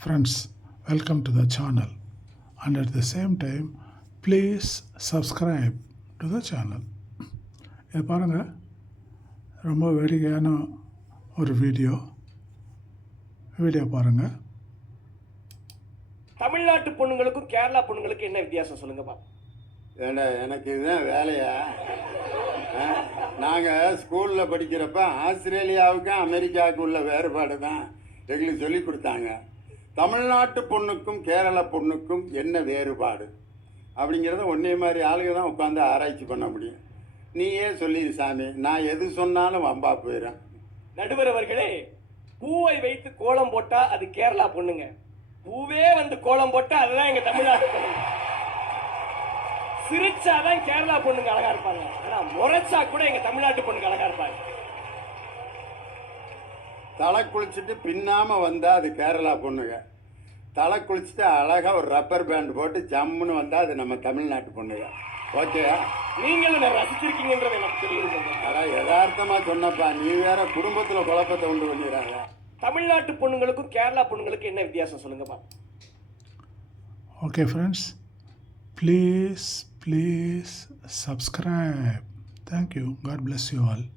Friends, welcome to the channel, and at the same time, please subscribe to the channel. இது பாருங்கள், ரொம்ப வேடிக்கையான ஒரு வீடியோ பாருங்கள். தமிழ்நாட்டு பொண்ணுங்களுக்கும் கேரளா பொண்ணுங்களுக்கும் என்ன வித்தியாசம் சொல்லுங்கப்பா. ஏண்டா எனக்கு இதுதான் வேலையா? நாங்கள் ஸ்கூலில் படிக்கிறப்ப ஆஸ்திரேலியாவுக்கும் அமெரிக்காவுக்கும் உள்ள வேறுபாடு தான் எங்களுக்கு சொல்லி கொடுத்தாங்க. தமிழ்நாட்டு பொண்ணுக்கும் கேரளா பொண்ணுக்கும் என்ன வேறுபாடு அப்படிங்கிறத ஒன்றே மாதிரி ஆளுங்க தான் உட்காந்து ஆராய்ச்சி பண்ண முடியும். நீயே சொல்லிடு சாமி, நான் எது சொன்னாலும் வம்பா போயிடும். நடுவர் அவர்களே, பூவை வைத்து கோலம் போட்டா அது கேரளா பொண்ணுங்க, பூவே வந்து கோலம் போட்டா அதுதான் எங்க தமிழ்நாட்டு பொண்ணுங்க. சிரிச்சாதான் கேரளா பொண்ணுங்க அழகா இருப்பாங்க, ஆனா முறைச்சா கூட எங்க தமிழ்நாட்டு பொண்ணுங்க அழகா இருப்பாங்க. தலை குளிச்சுட்டு பின்னாம வந்தா அது கேரளா பொண்ணுங்க, தலை குளிச்சுட்டு அழகா ஒரு ரப்பர் பேண்ட் போட்டு ஜம்முன்னு வந்தா அது நம்ம தமிழ்நாட்டு பொண்ணுங்க. ஓகேயா? நீங்களும் ரசிச்சிருக்கீங்கன்றது எனக்கு தெரியுது. அதான் யதார்த்தமா சொன்னப்பா, நீ வேற குடும்பத்துல குழப்பத்தை உண்டு பண்ணிடுறாங்க. தமிழ்நாட்டு பொண்ணுங்களுக்கும் கேரளா பொண்ணுங்களுக்கும் என்ன வித்தியாசம் சொல்லுங்கப்பா. Okay friends, please subscribe. Thank you. God bless you all.